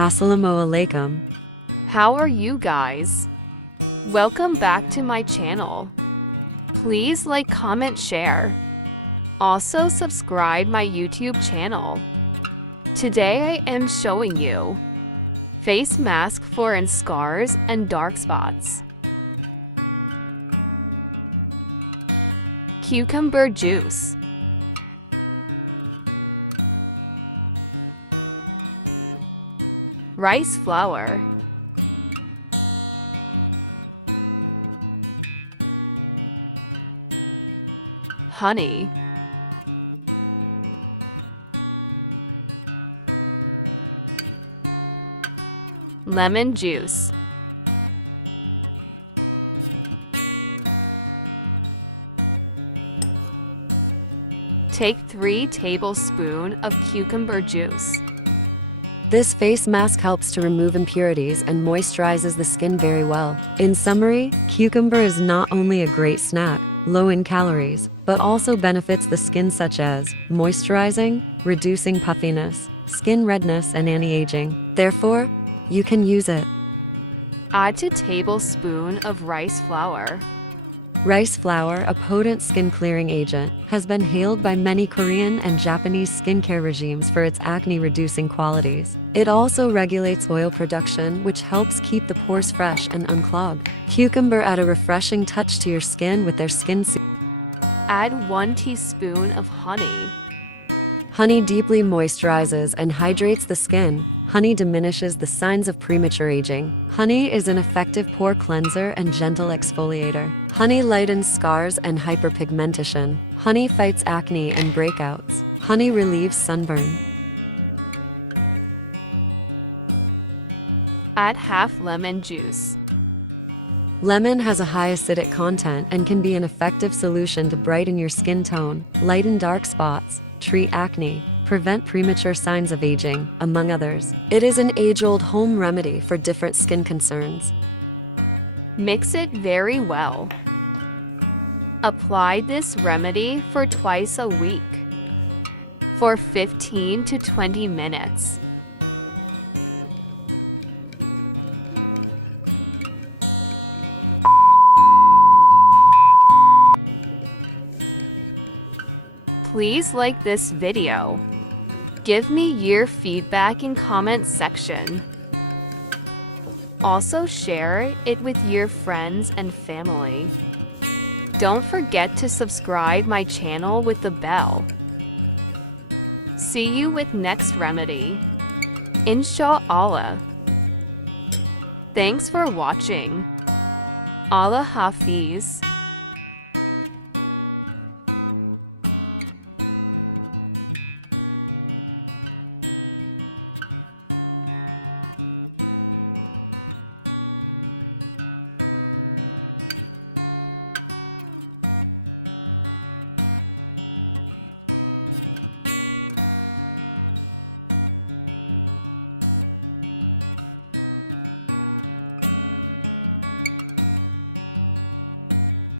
Alaikum. How are you guys? Welcome back to my channel. Please like, comment, share. Also subscribe my YouTube channel. Today I am showing you face mask for scars and dark spots. Cucumber juice. Rice flour. Honey. Lemon juice. Take 3 tablespoons of cucumber juice. This face mask helps to remove impurities and moisturizes the skin very well. In summary, cucumber is not only a great snack, low in calories, but also benefits the skin such as moisturizing, reducing puffiness, skin redness, and anti-aging. Therefore, you can use it. Add 2 tablespoons of rice flour. Rice flour, a potent skin-clearing agent, has been hailed by many Korean and Japanese skincare regimes for its acne-reducing qualities. It also regulates oil production, which helps keep the pores fresh and unclogged. Cucumber add a refreshing touch to your skin with their skin Add 1 teaspoon of honey. Honey deeply moisturizes and hydrates the skin. Honey diminishes the signs of premature aging. Honey is an effective pore cleanser and gentle exfoliator. Honey lightens scars and hyperpigmentation. Honey fights acne and breakouts. Honey relieves sunburn. Add half lemon juice. Lemon has a high acidic content and can be an effective solution to brighten your skin tone, lighten dark spots, treat acne, prevent premature signs of aging, among others. It is an age-old home remedy for different skin concerns. Mix it very well. Apply this remedy for twice a week for 15 to 20 minutes. Please like this video. Give me your feedback in comment section. Also share it with your friends and family. Don't forget to subscribe my channel with the bell. See you with next remedy. Inshallah. Thanks for watching. Allah Hafiz.